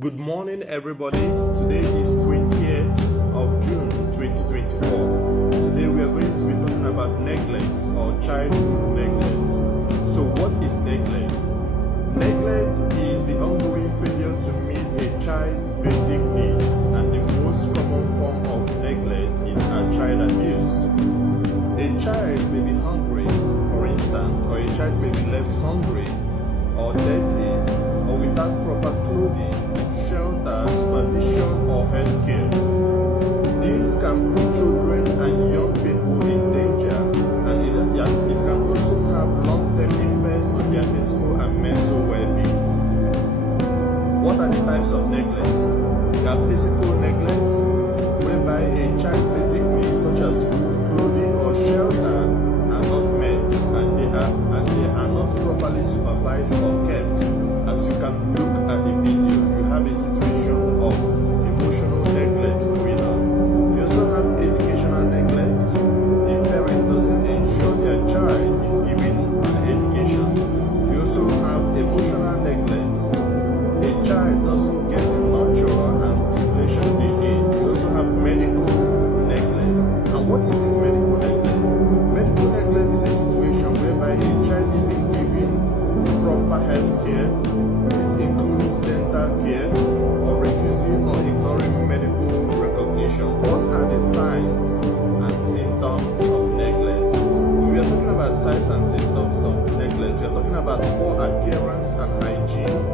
Good morning, everybody. Today is 20th of June 2024. Today we are going to be talking about neglect or childhood neglect. So what is neglect? Neglect is the ongoing failure to meet a child's basic needs, and the most common form of neglect is child abuse. A child may be hungry, for instance, or a child may be left hungry or dirty or without proper clothing, shelter, supervision, or health care. These can put children and young people in danger, and it can also have long-term effects on their physical and mental well-being. What are the types of neglect? We have physical neglect, whereby a child's basic needs such as food, clothing, or shelter are not met, and they are not properly supervised or kept. As you can look at the video, you have a situation of emotional neglect going on. You also have educational neglect. The parent doesn't ensure their child is given an education. You also have emotional neglect. A child doesn't get the nurture and stimulation they need. You also have medical neglect. And what is this medical neglect? Medical neglect is a situation whereby a child isn't given proper health care. This includes dental care or refusing or ignoring medical recognition. What are the signs and symptoms of neglect? When we are talking about signs and symptoms of neglect, we are talking about poor adherence and hygiene.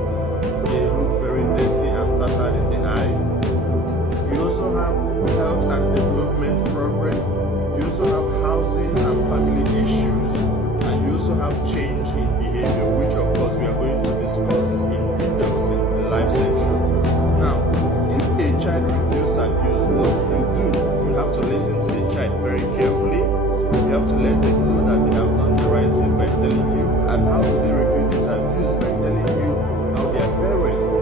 They look very dirty and tattered in the eye. You also have health and development problem. You also have housing and family issues. And you also have change in behavior, which of course we are going to discuss in details in the live section. Now, if a child reveals abuse, what do? You have to listen to the child very carefully. You have to let them know that they have done the right thing by telling you. And how do they reveal this abuse? By telling you how their parents